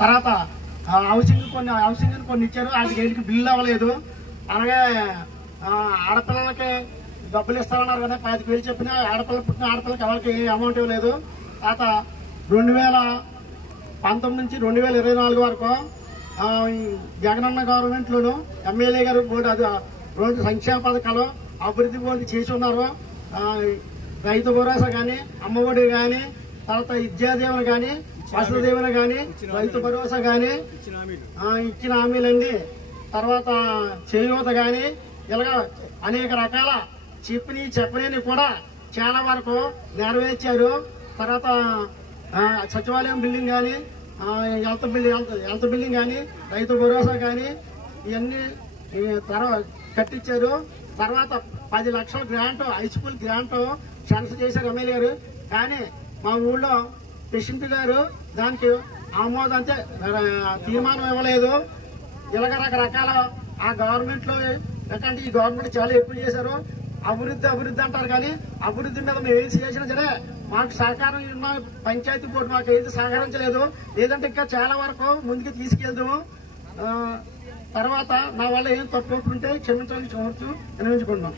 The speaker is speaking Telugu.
తర్వాత హౌసింగ్ కొన్ని ఇచ్చారు, వాటికి ఏళ్ళకి బిల్లు అవ్వలేదు. అలాగే ఆడపిల్లలకి డబ్బులు ఇస్తారన్నారు కదా, 5,000 చెప్పిన పుట్టిన ఆడపిల్లకి ఎవరికి అమౌంట్ ఇవ్వలేదు. తర్వాత 2019 నుంచి 2024 వరకు జగనన్న గవర్నమెంట్లోను ఎమ్మెల్యే గారు రోడ్డు సంక్షేమ పథకాలు అభివృద్ధి బోర్డు చేసి ఉన్నారు. రైతు భరోసా కానీ, అమ్మఒడి కానీ, తర్వాత విద్యాదీవెన కానీ, వసతి దీవెన కానీ, రైతు భరోసా కానీ ఇచ్చిన హామీలండి. తర్వాత చేయూత కానీ, ఇలాగ అనేక రకాల చెప్పలేని కూడా చాలా వరకు నెరవేర్చారు. తర్వాత సచివాలయం బిల్డింగ్ కానీ, హెల్త్ బిల్డింగ్ కానీ, రైతు భరోసా కానీ ఇవన్నీ కట్టించారు. తర్వాత 10 లక్షల grant, high school grant sanction చేశారు ఎమ్మెల్యే గారు. కానీ మా ఊళ్ళో ప్రెసిడెంట్ గారు దానికి ఆమోదం అంటే తీర్మానం ఇవ్వలేదు. ఇలాగ రకరకాల ఆ గవర్నమెంట్ లో ఎందుకంటే ఈ గవర్నమెంట్ చాలా ఎక్కువ చేశారు. అభివృద్ధి అంటారు కానీ అభివృద్ధి మీద మేము ఏం చేసినా సరే మాకు సహకారం పంచాయతీ బోర్డు మాకు ఏది సహకరించలేదు. లేదంటే ఇంకా చాలా వరకు ముందుకు తీసుకెళ్దాము. తర్వాత నా వల్ల ఏం తప్పు ఉంటే క్షమించాలని వినియోగించుకుంటున్నాం.